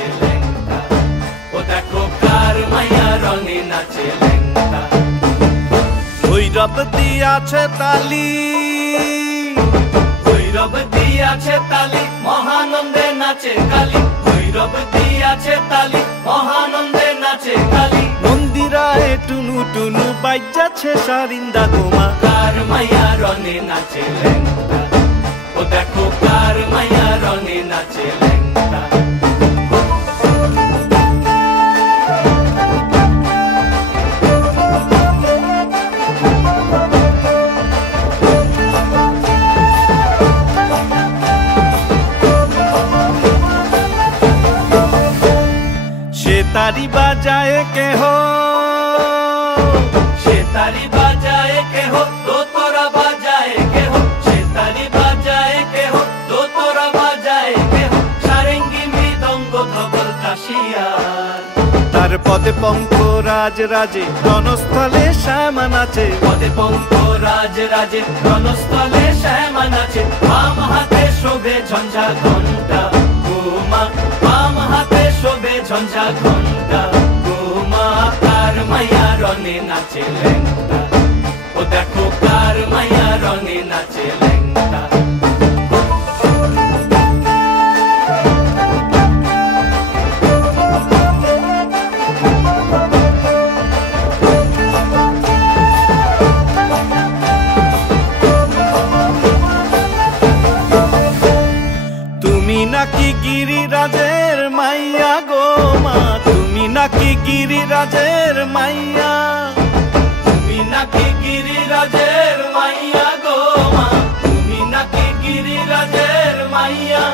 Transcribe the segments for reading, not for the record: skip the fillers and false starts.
নাচে ল্যাংটা, ও দেখো কার মাইয়া রঙে নাচে ল্যাংটা। ভৈরব দিয়াছে তালি, ভৈরব দিয়াছে তালি, মহানন্দে নাচে কালী। ভৈরব দিয়াছে তালি, মহানন্দে নাচে কালী। মন্দিরায় টুনু টুনু বাজ্যাছে সারিন্দা গোমা, কার মাইয়া রঙে নাচে ল্যাংটা, ও দেখো কার মাইয়া রঙে নাচে ল্যাংটা। তারি বাজায় কেহ, সে তারি বাজায় কেহ, দোতরা বাজায় কেহ। সে তারি বাজায় কেহ, দোতরা বাজায় কেহ। সারেঙ্গি মৃদঙ্গ ধবল কাশিয়ার, তার পদে পঙ্ক রাজ রাজে রণস্থলে শ্যামা নাচে। পদে পঙ্ক রাজ রাজে রণস্থলে শ্যামা নাচে। বাম হাতে শোভে ঝঞ্ঝা ঘণ্টা গোমা, বাম হাতে শোভে ঝঞ্ঝা ঘণ্টা গোমা। কার মাইয়া রঙে নাচে ল্যাংটা, ও দেখো কার মাইয়া রঙে নাচে ল্যাংটা। তুমি নাকি গিরিরাজের মাইয়া গো মা, তুমি নাকি গিরিরাজের মাইয়া। তুমি নাকি গিরিরাজের মাইয়া গো মা, তুমি নাকি গিরিরাজের মাইয়া।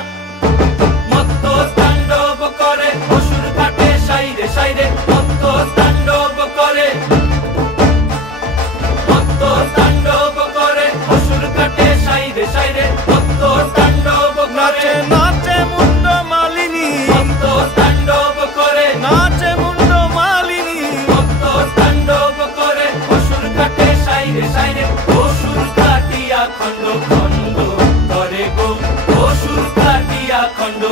মত্ত তাণ্ডব করে অসুর কাটে সাইরে সাইরে, মত্ত তাণ্ডব করে, মত্ত তাণ্ডব করে অসুর কাটে সাইরে সাইরে, মত্ত তাণ্ডব করে। নাচে নাচে মুন্ড মালিনী, মত্ত তাণ্ডব করে, নাচে মুন্ড মালিনী। মত্ত তাণ্ডব করে অসুর কাটে সাইরে সাইরে, অসুর কাটিয়া খণ্ড খণ্ড করে গো, অসুর কাটিয়া খণ্ড